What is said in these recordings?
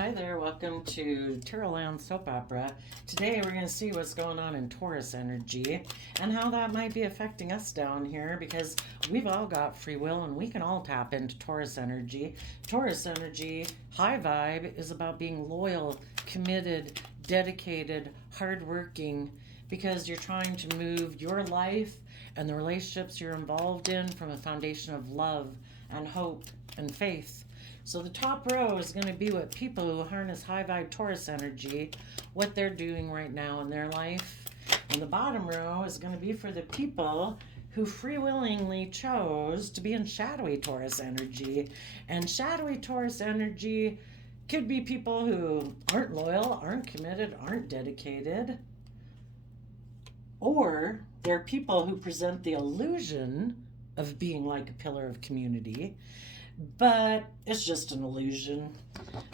Hi there, welcome to Land Soap Opera. Today we're going to see what's going on in Taurus energy and how that might be affecting us down here because we've all got free will and we can all tap into Taurus energy. Taurus energy, high vibe, is about being loyal, committed, dedicated, hardworking because you're trying to move your life and the relationships you're involved in from a foundation of love and hope and faith. So the top row is going to be what people who harness high vibe Taurus energy, what they're doing right now in their life. And the bottom row is going to be for the people who free willingly chose to be in shadowy Taurus energy. And shadowy Taurus energy could be people who aren't loyal, aren't committed, aren't dedicated. Or they're people who present the illusion of being like a pillar of community, but it's just an illusion.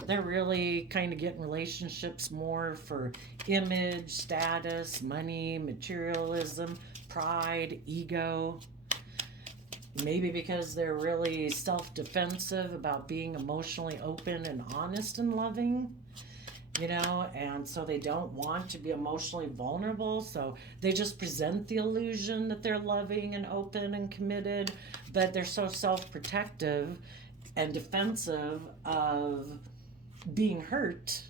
They're really kind of getting relationships more for image, status, money, materialism, pride, ego. Maybe because they're really self-defensive about being emotionally open and honest and loving, and so they don't want to be emotionally vulnerable, so they just present the illusion that they're loving and open and committed, but they're so self-protective and defensive of being hurt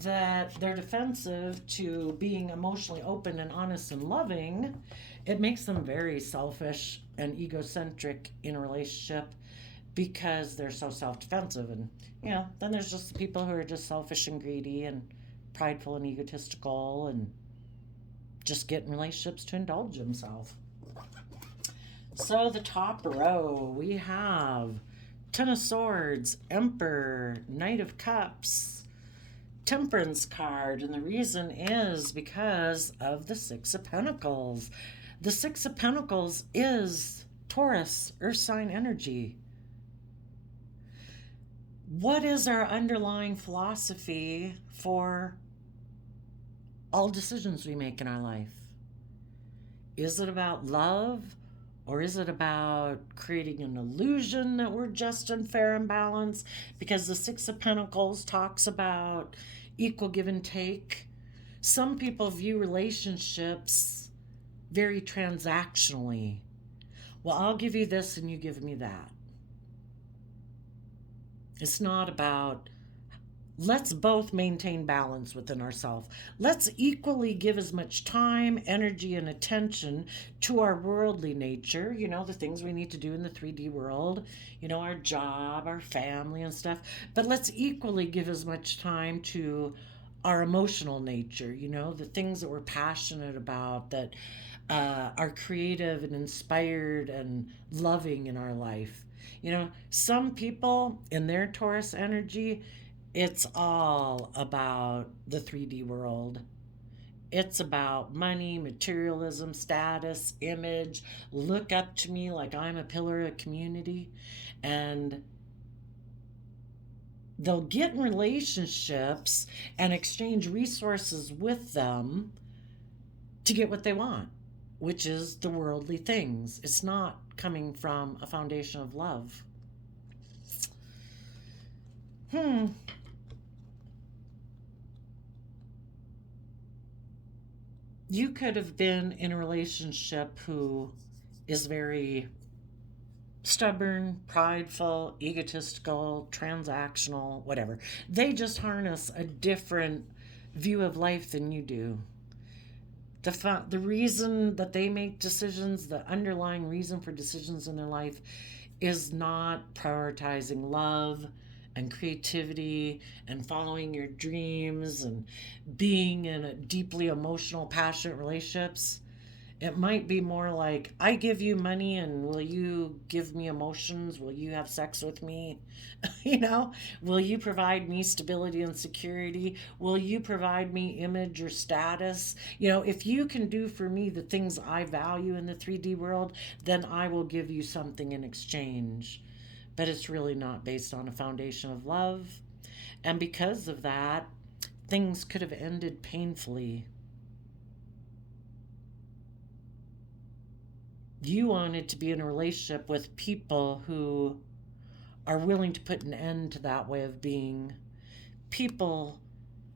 that they're defensive to being emotionally open and honest and loving. It makes them very selfish and egocentric in a relationship because they're so self-defensive. And then there's just the people who are just selfish and greedy and prideful and egotistical and just get in relationships to indulge themselves. So the top row, we have Ten of Swords, Emperor, Knight of Cups, Temperance card, and the reason is because of the Six of Pentacles. The Six of Pentacles is Taurus, Earth sign energy. What is our underlying philosophy for all decisions we make in our life? Is it about love, or is it about creating an illusion that we're just and fair and balanced? Because the Six of Pentacles talks about equal give and take. Some people view relationships very transactionally. Well, I'll give you this and you give me that. It's not about, let's both maintain balance within ourselves. Let's equally give as much time, energy, and attention to our worldly nature, the things we need to do in the 3D world, our job, our family and stuff. But let's equally give as much time to our emotional nature, the things that we're passionate about, that are creative and inspired and loving in our life. Some people in their Taurus energy, it's all about the 3D world. It's about money, materialism, status, image. Look up to me like I'm a pillar of community. And they'll get in relationships and exchange resources with them to get what they want, which is the worldly things. It's not coming from a foundation of love. You could have been in a relationship who is very stubborn, prideful, egotistical, transactional, whatever. They just harness a different view of life than you do. The reason that they make decisions, the underlying reason for decisions in their life, is not prioritizing love and creativity and following your dreams and being in a deeply emotional, passionate relationships. It might be more like, I give you money and will you give me emotions? Will you have sex with me? Will you provide me stability and security? Will you provide me image or status? If you can do for me the things I value in the 3D world, then I will give you something in exchange. But it's really not based on a foundation of love. And because of that, things could have ended painfully. You wanted to be in a relationship with people who are willing to put an end to that way of being, people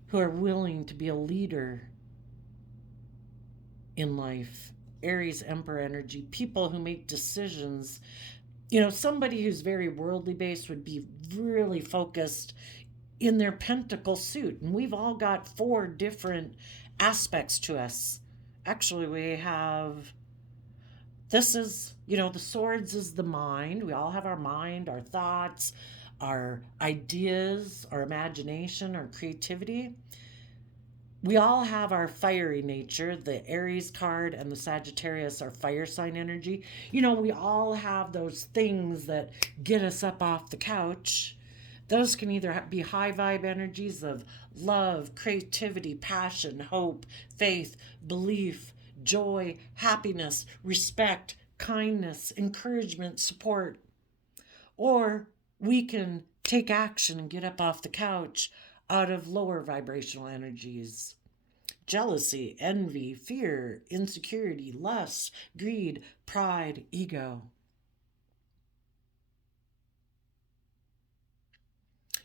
who are willing to be a leader in life. Aries Emperor energy, people who make decisions. Somebody who's very worldly based would be really focused in their pentacle suit. And we've all got 4 different aspects to us. Actually, we have this is, the swords is the mind. We all have our mind, our thoughts, our ideas, our imagination, our creativity. We all have our fiery nature. The Aries card and the Sagittarius are fire sign energy. We all have those things that get us up off the couch. Those can either be high vibe energies of love, creativity, passion, hope, faith, belief, joy, happiness, respect, kindness, encouragement, support. Or we can take action and get up off the couch out of lower vibrational energies. Jealousy, envy, fear, insecurity, lust, greed, pride, ego.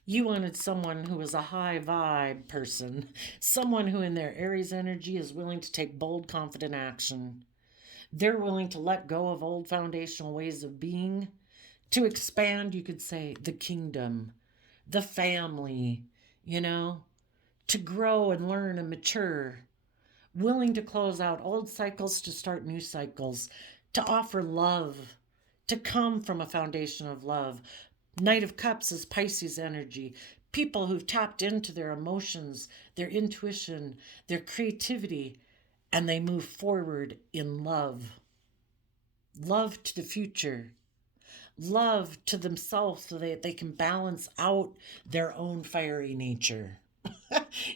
You wanted someone who was a high vibe person, someone who in their Aries energy is willing to take bold, confident action. They're willing to let go of old foundational ways of being, to expand, you could say, the kingdom, the family, to grow and learn and mature, willing to close out old cycles to start new cycles, to offer love, to come from a foundation of love. Knight of Cups is Pisces energy. People who've tapped into their emotions, their intuition, their creativity, and they move forward in love. Love to the future. Love to themselves so that they can balance out their own fiery nature.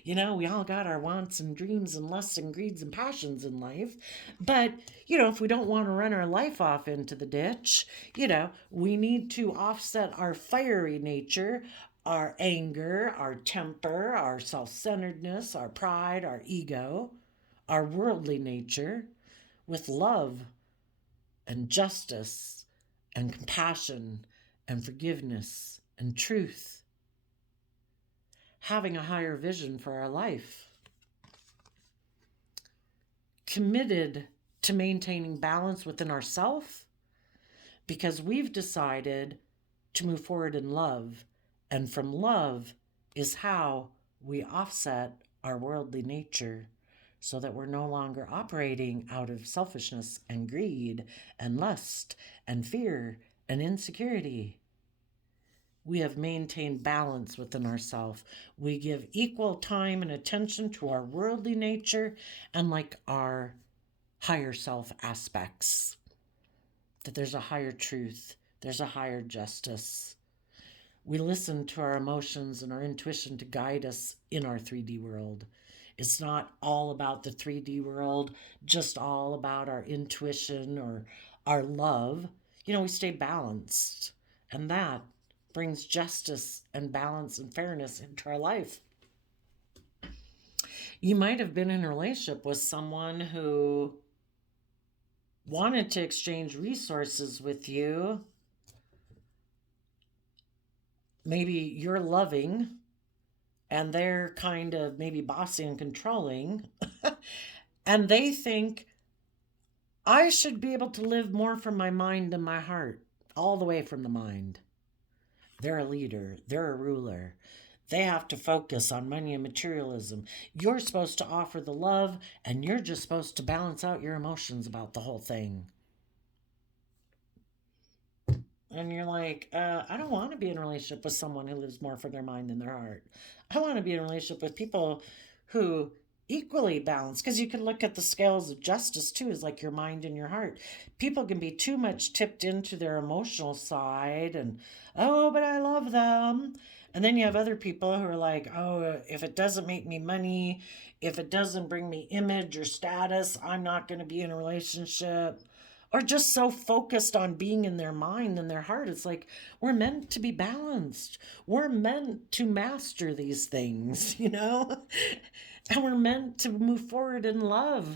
We all got our wants and dreams and lusts and greeds and passions in life. But, if we don't want to run our life off into the ditch, we need to offset our fiery nature, our anger, our temper, our self-centeredness, our pride, our ego, our worldly nature with love and justice and compassion and forgiveness and truth. Having a higher vision for our life. Committed to maintaining balance within ourselves because we've decided to move forward in love. And from love is how we offset our worldly nature so that we're no longer operating out of selfishness and greed and lust and fear and insecurity. We have maintained balance within ourselves. We give equal time and attention to our worldly nature and our higher self aspects. That there's a higher truth, there's a higher justice. We listen to our emotions and our intuition to guide us in our 3D world. It's not all about the 3D world, just all about our intuition or our love. We stay balanced. And that brings justice and balance and fairness into our life. You might have been in a relationship with someone who wanted to exchange resources with you. Maybe you're loving and they're kind of maybe bossy and controlling. And they think, I should be able to live more from my mind than my heart, all the way from the mind. They're a leader. They're a ruler. They have to focus on money and materialism. You're supposed to offer the love, and you're just supposed to balance out your emotions about the whole thing. And you're like, I don't want to be in a relationship with someone who lives more for their mind than their heart. I want to be in a relationship with people who equally balance, because you can look at the scales of justice too, as your mind and your heart. People can be too much tipped into their emotional side and, oh, but I love them. And then you have other people who are like, oh, if it doesn't make me money, if it doesn't bring me image or status, I'm not going to be in a relationship. Or just so focused on being in their mind and their heart. It's we're meant to be balanced. We're meant to master these things, And we're meant to move forward in love.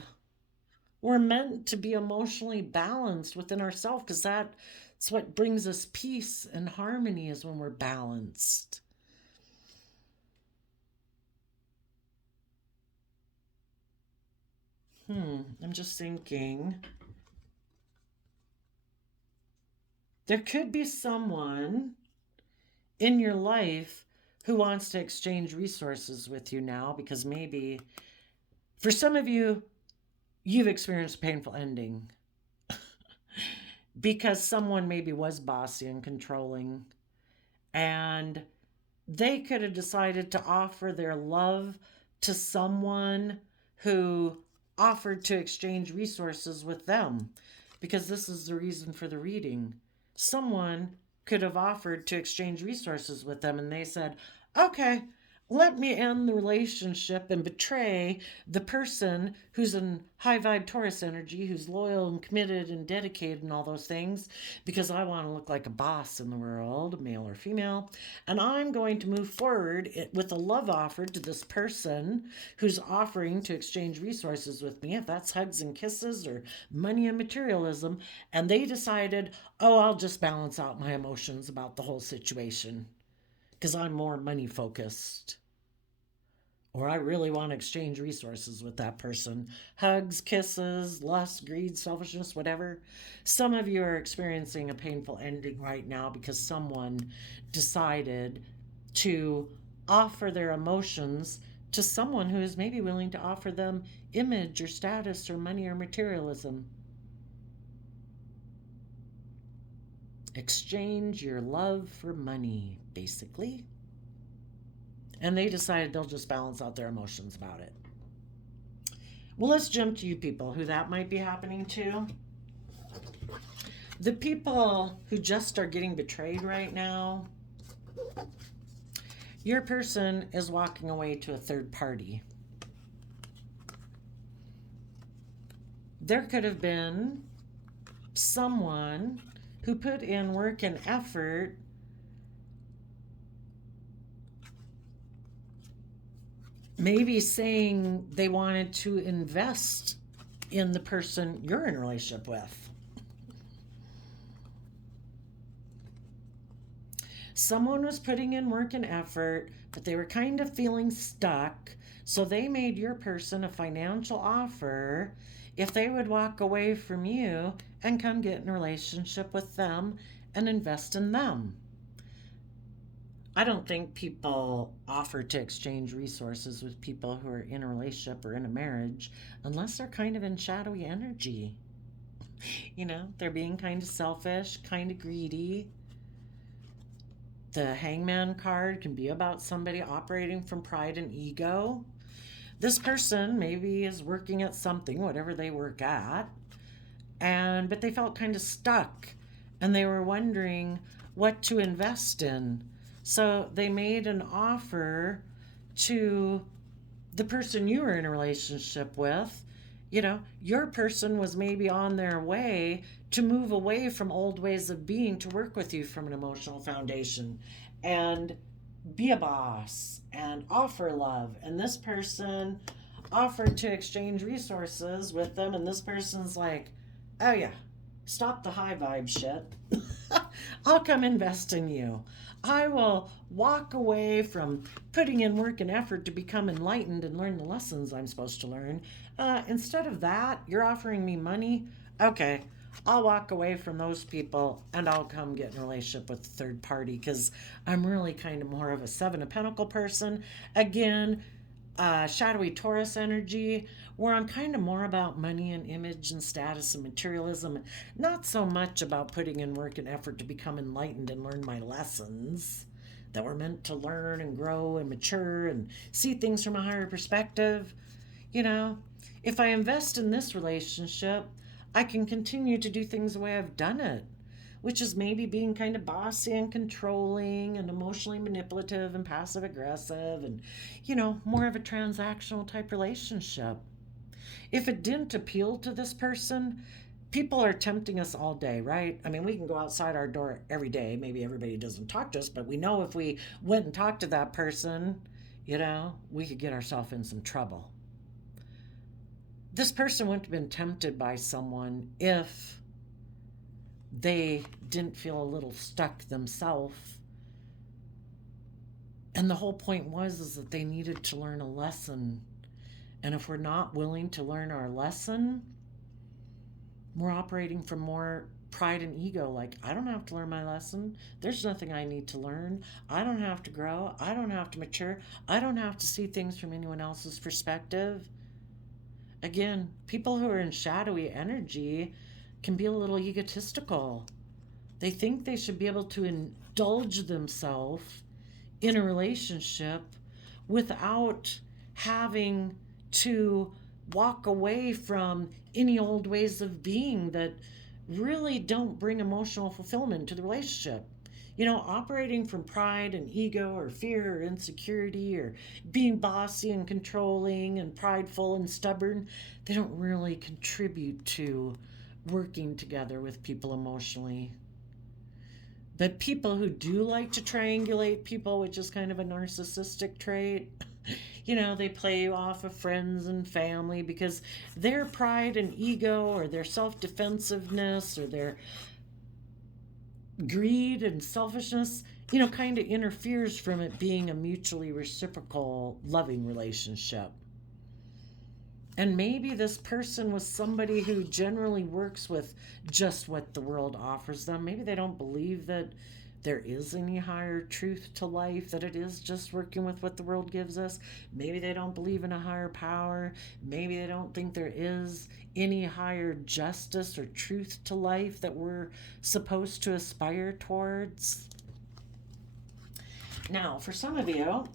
We're meant to be emotionally balanced within ourselves, because that's what brings us peace and harmony, is when we're balanced. I'm just thinking. There could be someone in your life who wants to exchange resources with you now because maybe for some of you, you've experienced a painful ending because someone maybe was bossy and controlling, and they could have decided to offer their love to someone who offered to exchange resources with them, because this is the reason for the reading. Someone could have offered to exchange resources with them, and they said, okay, let me end the relationship and betray the person who's in high vibe Taurus energy, who's loyal and committed and dedicated and all those things, because I want to look like a boss in the world, male or female. And I'm going to move forward with a love offer to this person who's offering to exchange resources with me, if that's hugs and kisses or money and materialism. And they decided, oh, I'll just balance out my emotions about the whole situation because I'm more money focused. Or I really want to exchange resources with that person. Hugs, kisses, lust, greed, selfishness, whatever. Some of you are experiencing a painful ending right now because someone decided to offer their emotions to someone who is maybe willing to offer them image or status or money or materialism. Exchange your love for money, basically. And they decided they'll just balance out their emotions about it. Well, let's jump to you people who that might be happening to. The people who just are getting betrayed right now, your person is walking away to a third party. There could have been someone who put in work and effort maybe saying they wanted to invest in the person you're in a relationship with. Someone was putting in work and effort, but they were kind of feeling stuck, so they made your person a financial offer if they would walk away from you and come get in a relationship with them and invest in them. I don't think people offer to exchange resources with people who are in a relationship or in a marriage unless they're kind of in shadowy energy. You know, they're being kind of selfish, kind of greedy. The Hangman card can be about somebody operating from pride and ego. This person maybe is working at something, whatever they work at, but they felt kind of stuck and they were wondering what to invest in. So they made an offer to the person you were in a relationship with. You know, your person was maybe on their way to move away from old ways of being to work with you from an emotional foundation and be a boss and offer love. And this person offered to exchange resources with them, and this person's like, oh yeah, stop the high vibe shit. I'll come invest in you. I will walk away from putting in work and effort to become enlightened and learn the lessons I'm supposed to learn. Instead of that, you're offering me money. Okay, I'll walk away from those people and I'll come get in a relationship with a third party because I'm really kind of more of a Seven of Pentacle person. Again, shadowy Taurus energy, where I'm kind of more about money and image and status and materialism, and not so much about putting in work and effort to become enlightened and learn my lessons that we're meant to learn and grow and mature and see things from a higher perspective. You know, if I invest in this relationship, I can continue to do things the way I've done it, which is maybe being kind of bossy and controlling and emotionally manipulative and passive aggressive and, you know, more of a transactional type relationship. If it didn't appeal to this person, people are tempting us all day, right? I mean, we can go outside our door every day. Maybe everybody doesn't talk to us, but we know if we went and talked to that person, you know, we could get ourselves in some trouble. This person wouldn't have been tempted by someone if they didn't feel a little stuck themselves. And the whole point was is that they needed to learn a lesson And if we're not willing to learn our lesson, we're operating from more pride and ego. Like, I don't have to learn my lesson. There's nothing I need to learn. I don't have to grow. I don't have to mature. I don't have to see things from anyone else's perspective. Again, people who are in shadowy energy can be a little egotistical. They think they should be able to indulge themselves in a relationship without having to walk away from any old ways of being that really don't bring emotional fulfillment to the relationship. Operating from pride and ego or fear or insecurity or being bossy and controlling and prideful and stubborn, they don't really contribute to working together with people emotionally. But people who do like to triangulate people, which is kind of a narcissistic trait, they play off of friends and family because their pride and ego or their self-defensiveness or their greed and selfishness, kind of interferes from it being a mutually reciprocal, loving relationship. And maybe this person was somebody who generally works with just what the world offers them. Maybe they don't believe that there is any higher truth to life, that it is just working with what the world gives us. Maybe they don't believe in a higher power. Maybe they don't think there is any higher justice or truth to life that we're supposed to aspire towards. Now, for some of you,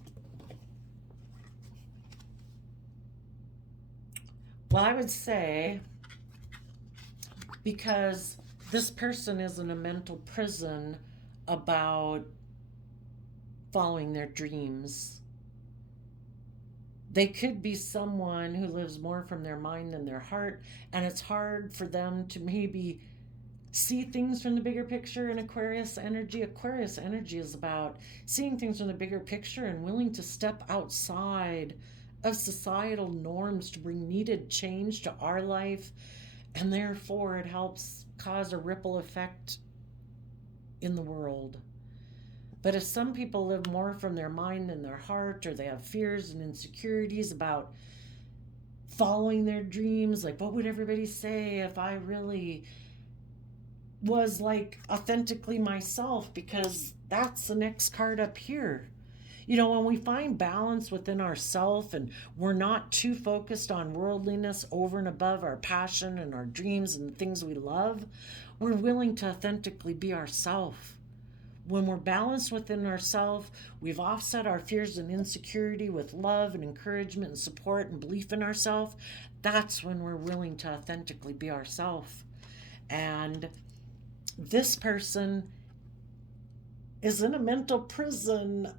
well, I would say because this person is in a mental prison about following their dreams. They could be someone who lives more from their mind than their heart, and it's hard for them to maybe see things from the bigger picture in Aquarius energy. Aquarius energy is about seeing things from the bigger picture and willing to step outside of societal norms to bring needed change to our life, and therefore it helps cause a ripple effect in the world. But if some people live more from their mind than their heart, or they have fears and insecurities about following their dreams, like what would everybody say if I really was like authentically myself, because that's the next card up here. When we find balance within ourself and we're not too focused on worldliness over and above our passion and our dreams and the things we love, we're willing to authentically be ourselves. When we're balanced within ourselves, we've offset our fears and insecurity with love and encouragement and support and belief in ourselves. That's when we're willing to authentically be ourselves. And this person is in a mental prison,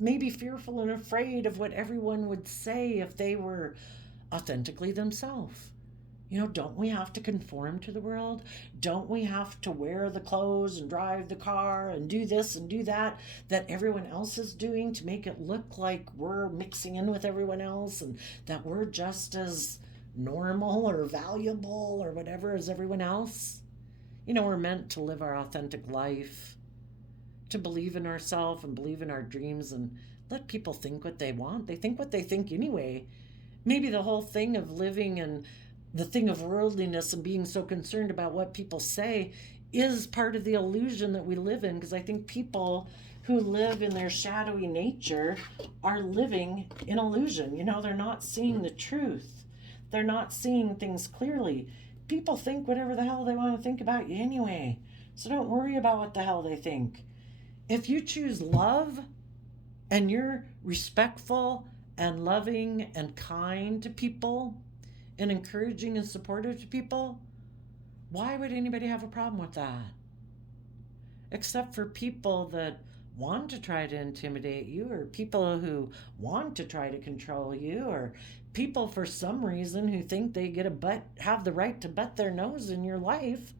maybe fearful and afraid of what everyone would say if they were authentically themselves. Don't we have to conform to the world? Don't we have to wear the clothes and drive the car and do this and do that everyone else is doing to make it look like we're mixing in with everyone else and that we're just as normal or valuable or whatever as everyone else? We're meant to live our authentic life, to believe in ourselves and believe in our dreams and let people think what they want. They think what they think anyway. Maybe the whole thing of living in the thing of worldliness and being so concerned about what people say is part of the illusion that we live in, because I think people who live in their shadowy nature are living in illusion. They're not seeing the truth. They're not seeing things clearly. People think whatever the hell they want to think about you anyway. So don't worry about what the hell they think. If you choose love and you're respectful and loving and kind to people and encouraging and supportive to people, why would anybody have a problem with that? Except for people that want to try to intimidate you, or people who want to try to control you, or people for some reason who think they have the right to butt their nose in your life.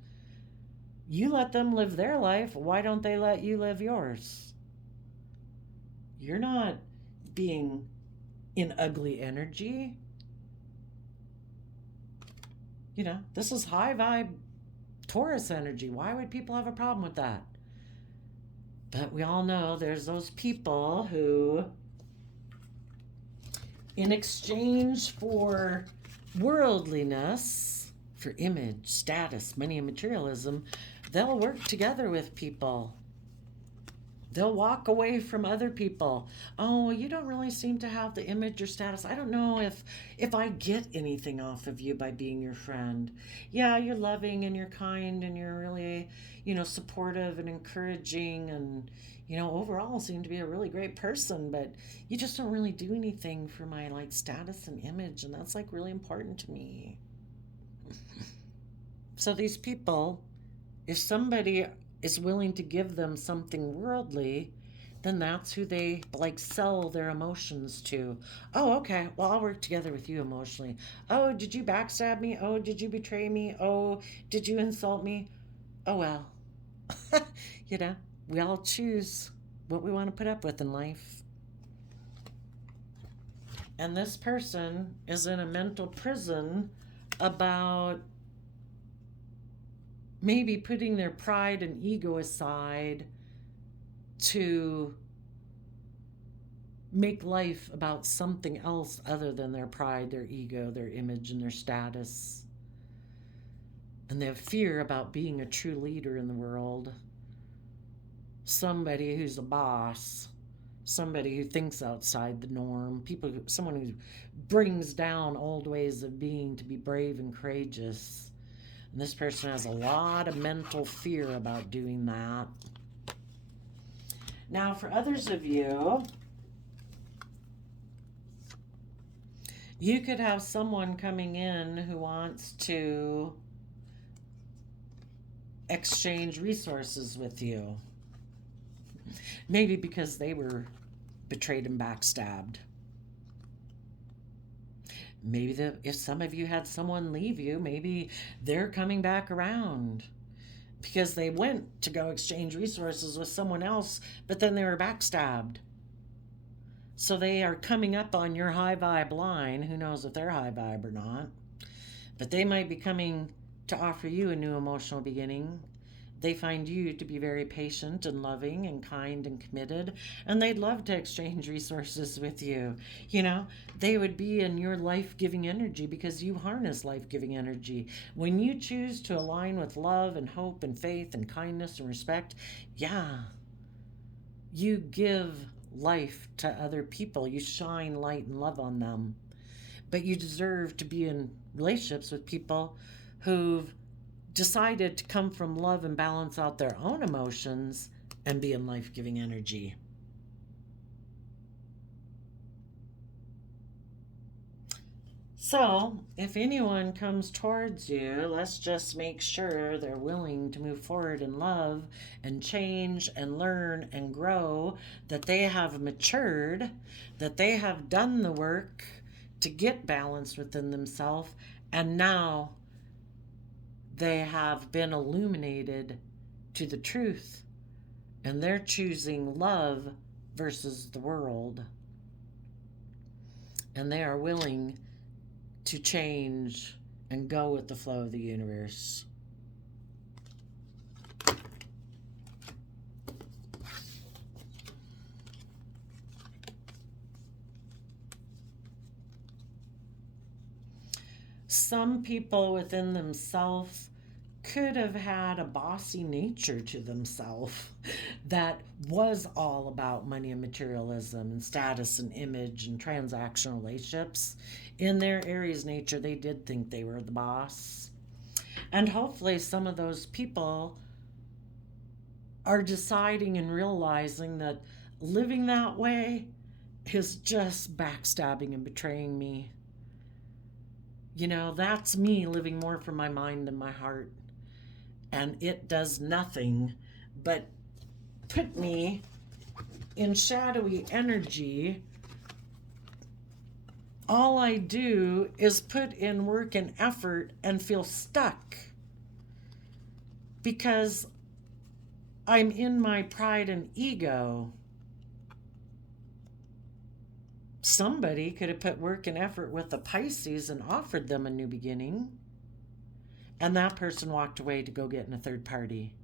You let them live their life. Why don't they let you live yours? You're not being in ugly energy. This is high vibe Taurus energy. Why would people have a problem with that? But we all know there's those people who In exchange for worldliness, for image, status, money, and materialism, they'll work together with people. They'll walk away from other people. Oh, you don't really seem to have the image or status. I don't know if I get anything off of you by being your friend. Yeah, you're loving and you're kind and you're really, supportive and encouraging and overall seem to be a really great person, but you just don't really do anything for my like status and image, and that's like really important to me. So these people, if somebody is willing to give them something worldly, then that's who they like sell their emotions to. Oh, okay. Well, I'll work together with you emotionally. Oh, did you backstab me? Oh, did you betray me? Oh, did you insult me? Oh, well. We all choose what we want to put up with in life. And this person is in a mental prison about maybe putting their pride and ego aside to make life about something else other than their pride, their ego, their image, and their status. And they have fear about being a true leader in the world. Somebody who's a boss, somebody who thinks outside the norm, someone who brings down old ways of being to be brave and courageous. And this person has a lot of mental fear about doing that. Now, for others of you, you could have someone coming in who wants to exchange resources with you. Maybe because they were betrayed and backstabbed. Maybe if some of you had someone leave you, maybe they're coming back around because they went to go exchange resources with someone else, but then they were backstabbed. So they are coming up on your high vibe line. Who knows if they're high vibe or not? But they might be coming to offer you a new emotional beginning. They find you to be very patient and loving and kind and committed, and they'd love to exchange resources with you. They would be in your life-giving energy because you harness life-giving energy. When you choose to align with love and hope and faith and kindness and respect, you give life to other people. You shine light and love on them. But you deserve to be in relationships with people who've decided to come from love and balance out their own emotions and be in life-giving energy. So, if anyone comes towards you, let's just make sure they're willing to move forward in love and change and learn and grow, that they have matured, that they have done the work to get balance within themselves, and now they have been illuminated to the truth, and they're choosing love versus the world. And they are willing to change and go with the flow of the universe. Some people within themselves could have had a bossy nature to themselves that was all about money and materialism and status and image and transactional relationships. In their Aries nature, they did think they were the boss. And hopefully some of those people are deciding and realizing that living that way is just backstabbing and betraying me. That's me living more from my mind than my heart. And it does nothing but put me in shadowy energy. All I do is put in work and effort and feel stuck because I'm in my pride and ego. Somebody could have put work and effort with a Pisces and offered them a new beginning, and that person walked away to go get in a third party.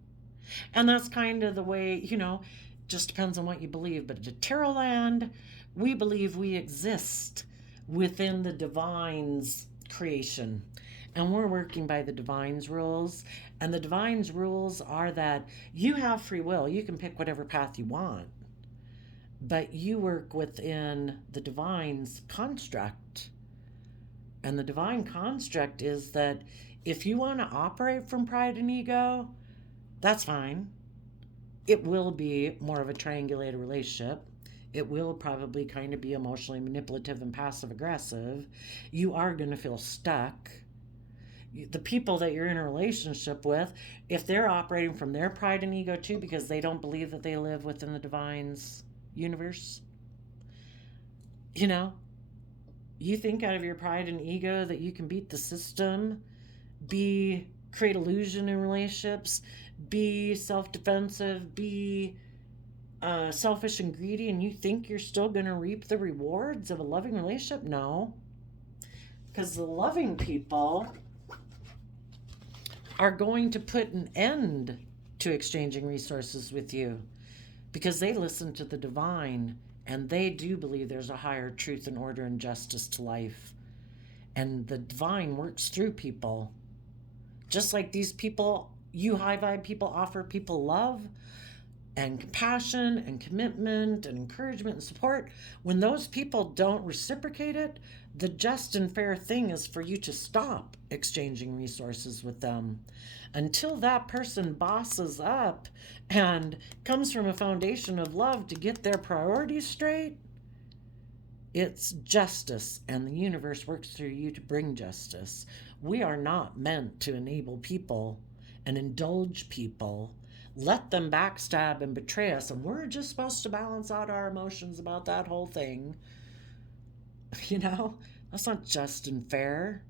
And that's kind of the way, just depends on what you believe. But at Tarot Land, we believe we exist. within the divine's creation. And we're working by the divine's rules. And the divine's rules are that you have free will. You can pick whatever path you want. But you work within the divine's construct. And the divine construct is that if you want to operate from pride and ego, that's fine. It will be more of a triangulated relationship. It will probably kind of be emotionally manipulative and passive aggressive. You are going to feel stuck. The people that you're in a relationship with, if they're operating from their pride and ego too, because they don't believe that they live within the divine's universe, you think out of your pride and ego that you can beat the system, create illusion in relationships, be self-defensive, be selfish and greedy, and you think you're still going to reap the rewards of a loving relationship? No. Because the loving people are going to put an end to exchanging resources with you because they listen to the divine and they do believe there's a higher truth and order and justice to life. And the divine works through people. Just like these people, you high vibe people offer people love and compassion and commitment and encouragement and support. When those people don't reciprocate it, the just and fair thing is for you to stop exchanging resources with them until that person bosses up and comes from a foundation of love to get their priorities straight. It's justice, and the universe works through you to bring justice. We are not meant to enable people and indulge people, let them backstab and betray us, and we're just supposed to balance out our emotions about that whole thing. That's not just and fair.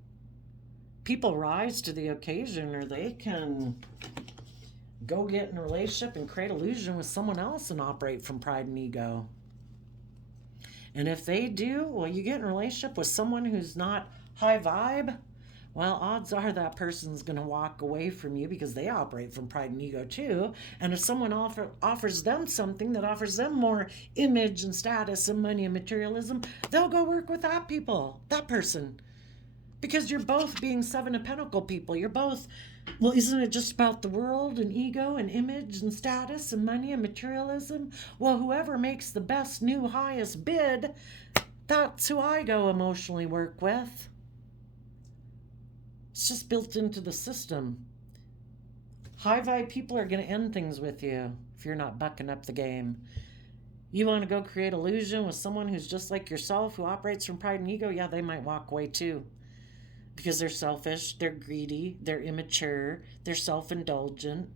People rise to the occasion, or they can go get in a relationship and create illusion with someone else and operate from pride and ego. And if they do, well, you get in a relationship with someone who's not high vibe, well, odds are that person's going to walk away from you because they operate from pride and ego too. And if someone offers them something that offers them more image and status and money and materialism, they'll go work with that person. Because you're both being Seven of Pentacles people. You're both, well, isn't it just about the world and ego and image and status and money and materialism? Well, whoever makes the best new highest bid, that's who I go emotionally work with. It's just built into the system. High vibe people are going to end things with you if you're not bucking up the game. You want to go create illusion with someone who's just like yourself, who operates from pride and ego? Yeah, they might walk away too. Because they're selfish, they're greedy, they're immature, they're self-indulgent.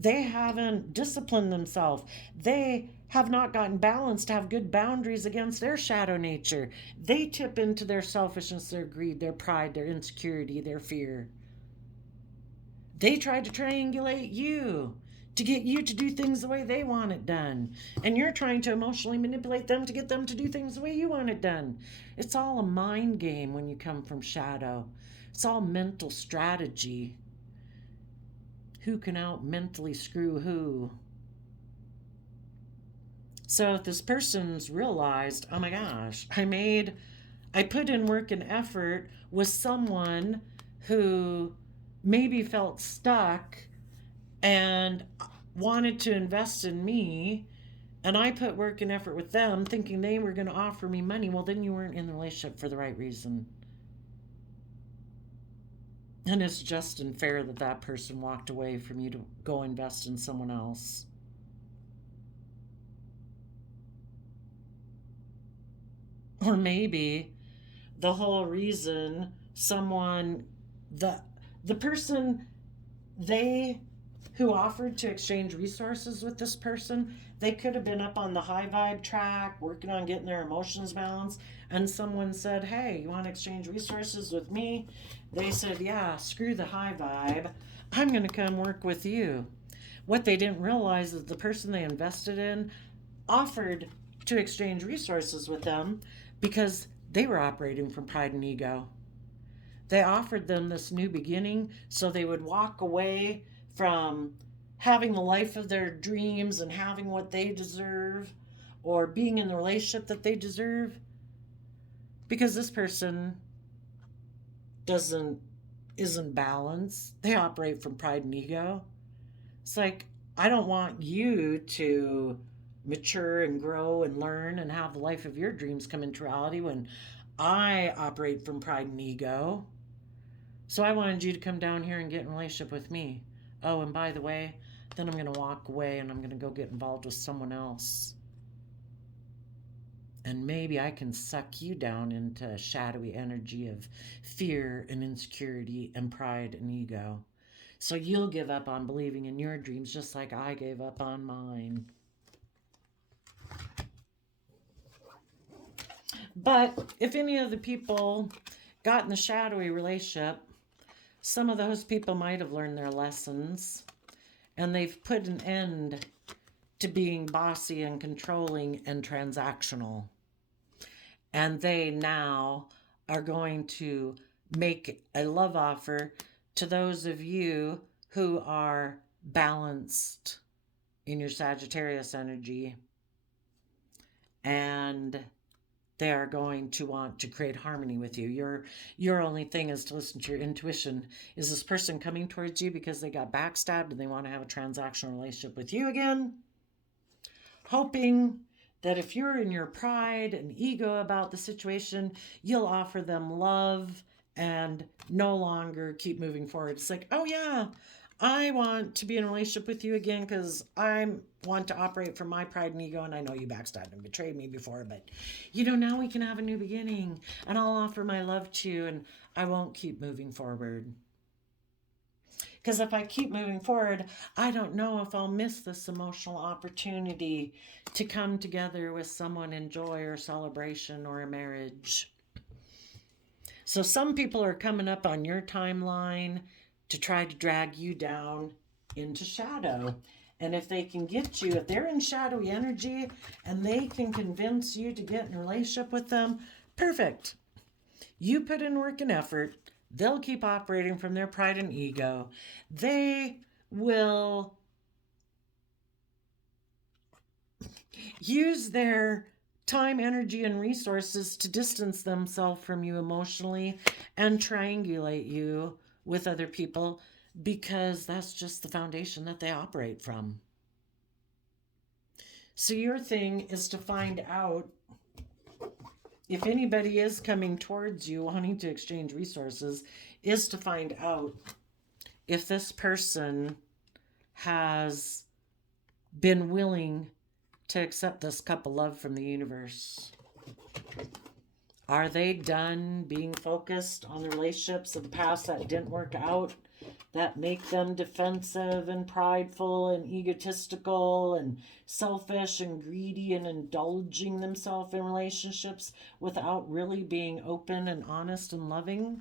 They haven't disciplined themselves. They have not gotten balanced to have good boundaries against their shadow nature. They tip into their selfishness, their greed, their pride, their insecurity, their fear. They try to triangulate you to get you to do things the way they want it done. And you're trying to emotionally manipulate them to get them to do things the way you want it done. It's all a mind game when you come from shadow. It's all mental strategy. Who can out mentally screw who? So if this person's realized, oh my gosh, I put in work and effort with someone who maybe felt stuck and wanted to invest in me, and I put work and effort with them thinking they were going to offer me money, well, then you weren't in the relationship for the right reason. And it's just and fair that that person walked away from you to go invest in someone else. Or maybe the whole reason the person who offered to exchange resources with this person, they could have been up on the high vibe track, working on getting their emotions balanced, and someone said, hey, you want to exchange resources with me? They said, yeah, screw the high vibe. I'm going to come work with you. What they didn't realize is the person they invested in offered to exchange resources with them because they were operating from pride and ego. They offered them this new beginning so they would walk away from having the life of their dreams and having what they deserve or being in the relationship that they deserve. Because this person isn't balanced. They operate from pride and ego. It's like, I don't want you to mature and grow and learn and have the life of your dreams come into reality when I operate from pride and ego. So I wanted you to come down here and get in a relationship with me. Oh, and by the way, then I'm going to walk away and I'm going to go get involved with someone else. And maybe I can suck you down into a shadowy energy of fear and insecurity and pride and ego. So you'll give up on believing in your dreams just like I gave up on mine. But if any of the people got in a shadowy relationship, some of those people might have learned their lessons and they've put an end to being bossy and controlling and transactional. And they now are going to make a love offer to those of you who are balanced in your Sagittarius energy. And they are going to want to create harmony with you. Your only thing is to listen to your intuition. Is this person coming towards you because they got backstabbed and they want to have a transactional relationship with you again? Hoping that if you're in your pride and ego about the situation, you'll offer them love and no longer keep moving forward. It's like, oh yeah, I want to be in a relationship with you again because I want to operate from my pride and ego, and I know you backstabbed and betrayed me before, but now we can have a new beginning and I'll offer my love to you and I won't keep moving forward. Because if I keep moving forward, I don't know if I'll miss this emotional opportunity to come together with someone in joy or celebration or a marriage. So some people are coming up on your timeline to try to drag you down into shadow. And if they can get you, if they're in shadowy energy and they can convince you to get in a relationship with them, perfect. You put in work and effort. They'll keep operating from their pride and ego. They will use their time, energy, and resources to distance themselves from you emotionally and triangulate you with other people because that's just the foundation that they operate from. So your thing is to find out if anybody is coming towards you wanting to exchange resources, is to find out if this person has been willing to accept this cup of love from the universe. Are they done being focused on the relationships of the past that didn't work out, that make them defensive and prideful and egotistical and selfish and greedy and indulging themselves in relationships without really being open and honest and loving?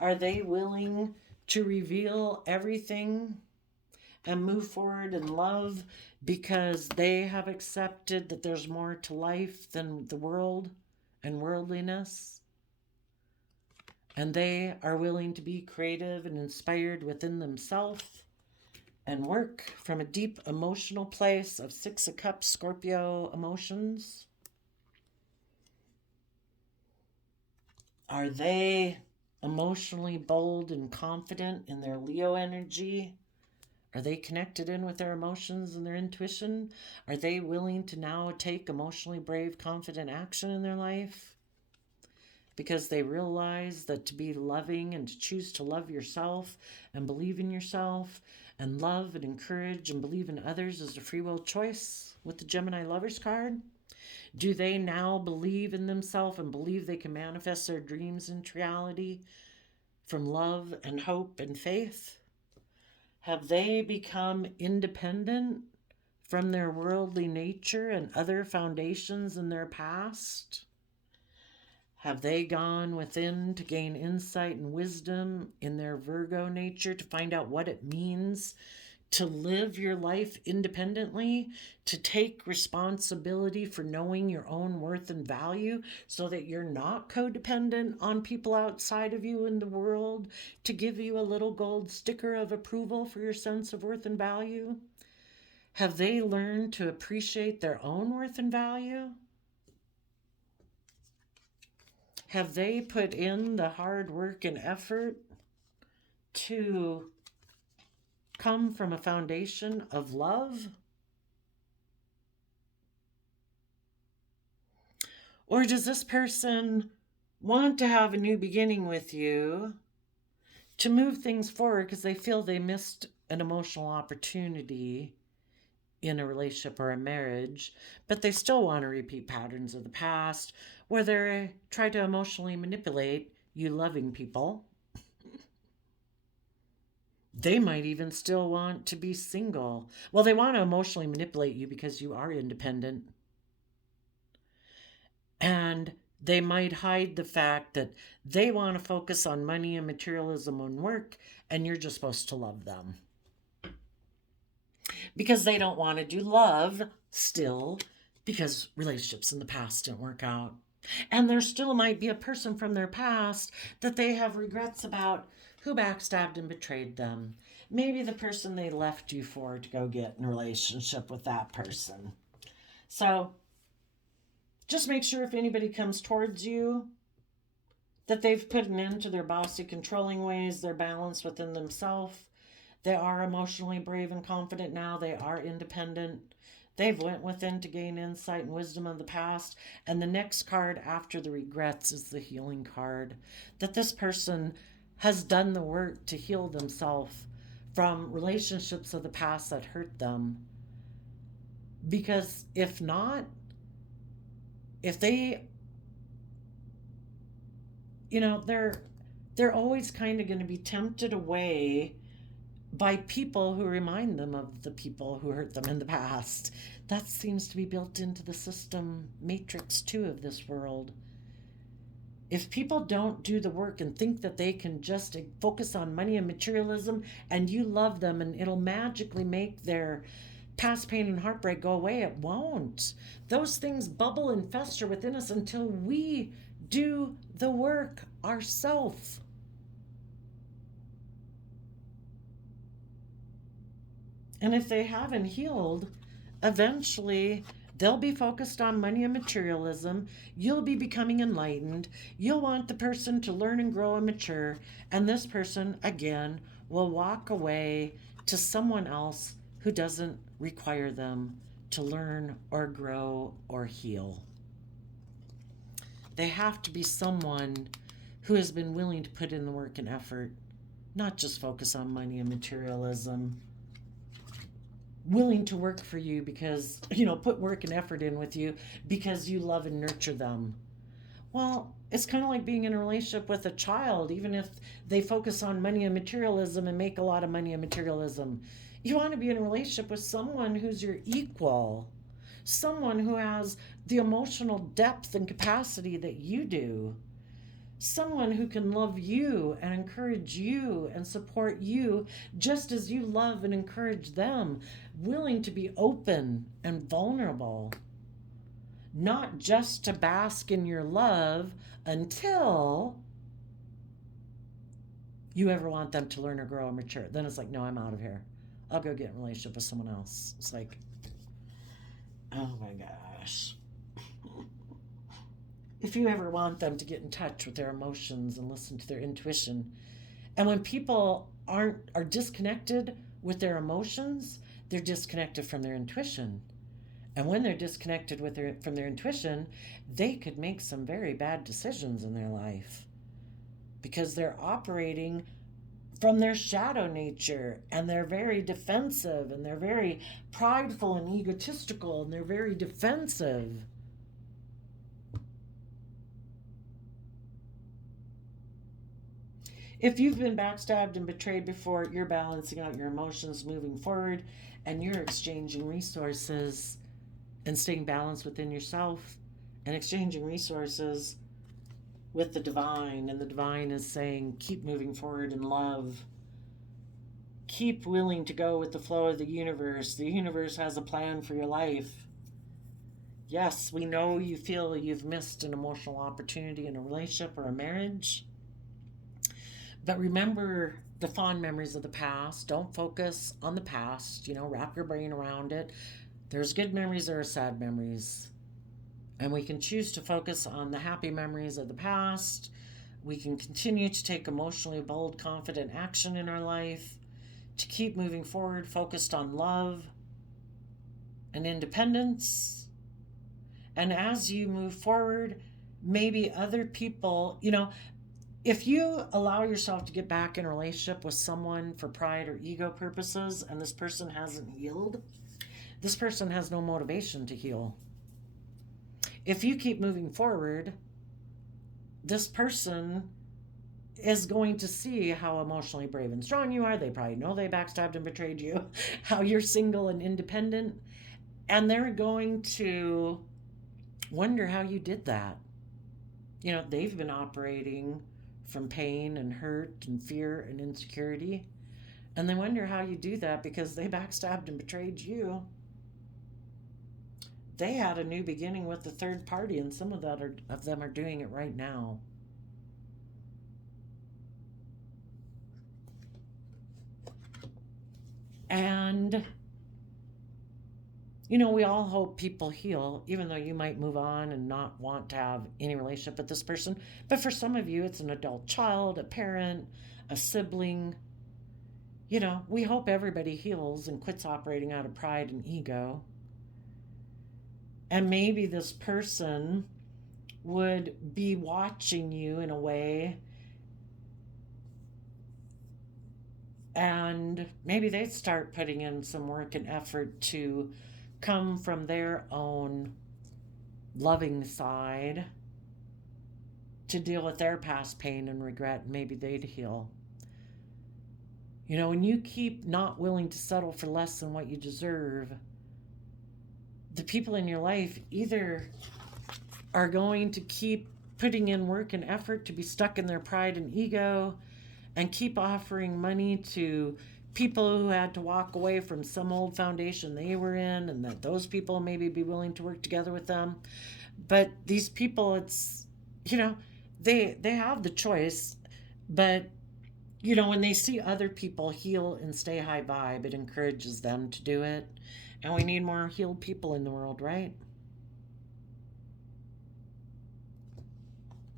Are they willing to reveal everything and move forward in love because they have accepted that there's more to life than the world and worldliness? And they are willing to be creative and inspired within themselves and work from a deep emotional place of Six of Cups, Scorpio emotions? Are they emotionally bold and confident in their Leo energy? Are they connected in with their emotions and their intuition? Are they willing to now take emotionally brave, confident action in their life? Because they realize that to be loving and to choose to love yourself and believe in yourself and love and encourage and believe in others is a free will choice with the Gemini Lovers card? Do they now believe in themselves and believe they can manifest their dreams into reality from love and hope and faith? Have they become independent from their worldly nature and other foundations in their past? Have they gone within to gain insight and wisdom in their Virgo nature to find out what it means to live your life independently, to take responsibility for knowing your own worth and value so that you're not codependent on people outside of you in the world to give you a little gold sticker of approval for your sense of worth and value? Have they learned to appreciate their own worth and value? Have they put in the hard work and effort to come from a foundation of love? Or does this person want to have a new beginning with you to move things forward because they feel they missed an emotional opportunity in a relationship or a marriage, but they still want to repeat patterns of the past where they try to emotionally manipulate you loving people? They might even still want to be single. Well, they want to emotionally manipulate you because you are independent. And they might hide the fact that they want to focus on money and materialism and work, and you're just supposed to love them. Because they don't want to do love still, because relationships in the past didn't work out. And there still might be a person from their past that they have regrets about who backstabbed and betrayed them. Maybe the person they left you for to go get in a relationship with that person. So just make sure if anybody comes towards you that they've put an end to their bossy, controlling ways, they're balanced within themselves. They are emotionally brave and confident now. They are independent. They've went within to gain insight and wisdom of the past. And the next card after the regrets is the healing card. That this person has done the work to heal themselves from relationships of the past that hurt them. Because if not, if they, they're always kind of going to be tempted away by people who remind them of the people who hurt them in the past. That seems to be built into the system matrix too of this world. If people don't do the work and think that they can just focus on money and materialism and you love them and it'll magically make their past pain and heartbreak go away, it won't. Those things bubble and fester within us until we do the work ourselves. And if they haven't healed, eventually they'll be focused on money and materialism. You'll be becoming enlightened. You'll want the person to learn and grow and mature. And this person, again, will walk away to someone else who doesn't require them to learn or grow or heal. They have to be someone who has been willing to put in the work and effort, not just focus on money and materialism. Willing to work for you because, put work and effort in with you because you love and nurture them. Well, it's kind of like being in a relationship with a child, even if they focus on money and materialism and make a lot of money and materialism. You want to be in a relationship with someone who's your equal, someone who has the emotional depth and capacity that you do. Someone who can love you and encourage you and support you just as you love and encourage them, willing to be open and vulnerable, not just to bask in your love until you ever want them to learn or grow or mature. Then it's like, no, I'm out of here. I'll go get in a relationship with someone else. It's like, oh my gosh. If you ever want them to get in touch with their emotions and listen to their intuition. And when people are disconnected with their emotions, they're disconnected from their intuition. And when they're disconnected from their intuition, they could make some very bad decisions in their life because they're operating from their shadow nature, and they're very defensive, and they're very prideful and egotistical, and they're very defensive. If you've been backstabbed and betrayed before, you're balancing out your emotions moving forward, and you're exchanging resources and staying balanced within yourself and exchanging resources with the divine. And the divine is saying, keep moving forward in love. Keep willing to go with the flow of the universe. The universe has a plan for your life. Yes, we know you feel you've missed an emotional opportunity in a relationship or a marriage. But remember the fond memories of the past. Don't focus on the past. Wrap your brain around it. There's good memories, there are sad memories. And we can choose to focus on the happy memories of the past. We can continue to take emotionally bold, confident action in our life, to keep moving forward, focused on love and independence. And as you move forward, maybe other people, if you allow yourself to get back in a relationship with someone for pride or ego purposes and this person hasn't healed, this person has no motivation to heal. If you keep moving forward, this person is going to see how emotionally brave and strong you are. They probably know they backstabbed and betrayed you, how you're single and independent, and they're going to wonder how you did that. They've been operating from pain and hurt and fear and insecurity, and they wonder how you do that because they backstabbed and betrayed you. They had a new beginning with the third party, and some of them are doing it right now. And, we all hope people heal, even though you might move on and not want to have any relationship with this person. But for some of you, it's an adult child, a parent, a sibling. We hope everybody heals and quits operating out of pride and ego. And maybe this person would be watching you in a way, and maybe they'd start putting in some work and effort to come from their own loving side to deal with their past pain and regret, and maybe they'd heal. When you keep not willing to settle for less than what you deserve, the people in your life either are going to keep putting in work and effort to be stuck in their pride and ego and keep offering money to people who had to walk away from some old foundation they were in, and that those people maybe be willing to work together with them. But these people, it's, they have the choice, but when they see other people heal and stay high vibe, it encourages them to do it. And we need more healed people in the world, right?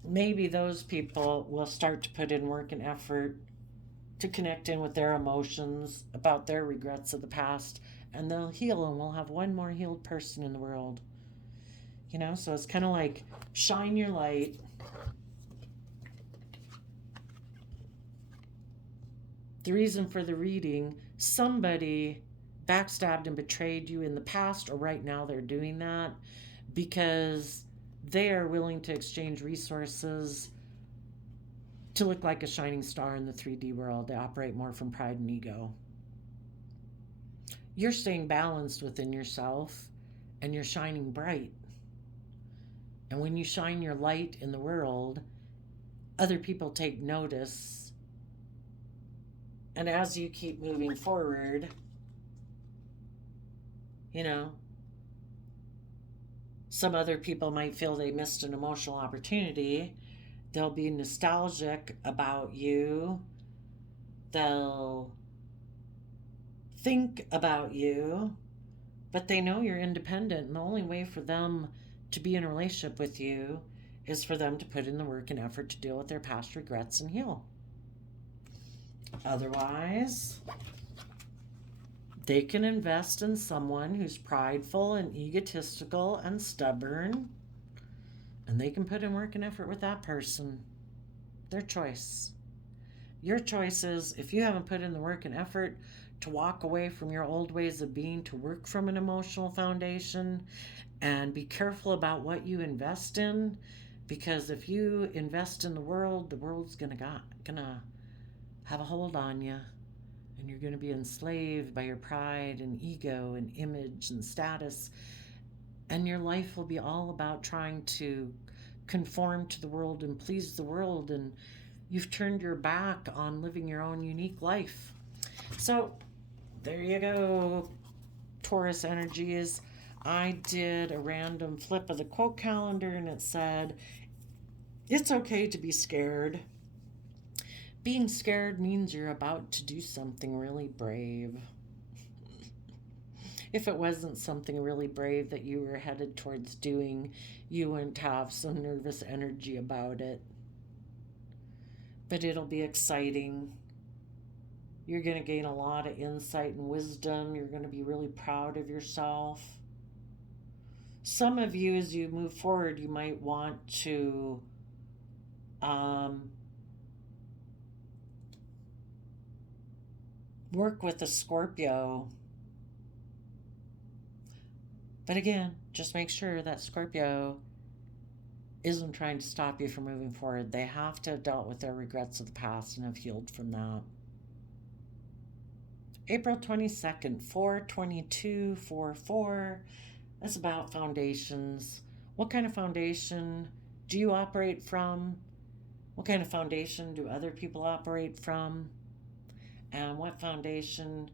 Maybe those people will start to put in work and effort to connect in with their emotions about their regrets of the past, and they'll heal, and we'll have one more healed person in the world. So it's kind of like shine your light. The reason for the reading, somebody backstabbed and betrayed you in the past, or right now they're doing that because they are willing to exchange resources to look like a shining star in the 3D world. They operate more from pride and ego. You're staying balanced within yourself, and you're shining bright. And when you shine your light in the world, other people take notice. And as you keep moving forward, some other people might feel they missed an emotional opportunity. They'll be nostalgic about you. They'll think about you, but they know you're independent, and the only way for them to be in a relationship with you is for them to put in the work and effort to deal with their past regrets and heal. Otherwise, they can invest in someone who's prideful and egotistical and stubborn, and they can put in work and effort with that person. Their choice. Your choice is, if you haven't put in the work and effort to walk away from your old ways of being, to work from an emotional foundation, and be careful about what you invest in, because if you invest in the world's gonna have a hold on you. And you're going to be enslaved by your pride and ego and image and status. And your life will be all about trying to conform to the world and please the world. And you've turned your back on living your own unique life. So there you go, Taurus energies. I did a random flip of the quote calendar, and it said, it's okay to be scared. Being scared means you're about to do something really brave. If it wasn't something really brave that you were headed towards doing, you wouldn't have some nervous energy about it. But it'll be exciting. You're going to gain a lot of insight and wisdom. You're going to be really proud of yourself. Some of you, as you move forward, you might want to work with a Scorpio. But again, just make sure that Scorpio isn't trying to stop you from moving forward. They have to have dealt with their regrets of the past and have healed from that. April 22nd, 4/22/44. That's about foundations. What kind of foundation do you operate from? What kind of foundation do other people operate from? And what foundation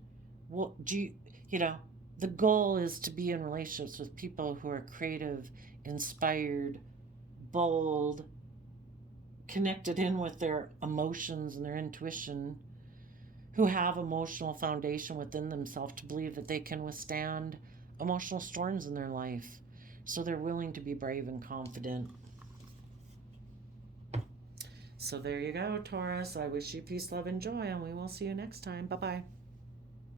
do you know, the goal is to be in relationships with people who are creative, inspired, bold, connected in with their emotions and their intuition, who have emotional foundation within themselves to believe that they can withstand emotional storms in their life. So they're willing to be brave and confident. So there you go, Taurus. I wish you peace, love, and joy, and we will see you next time. Bye-bye.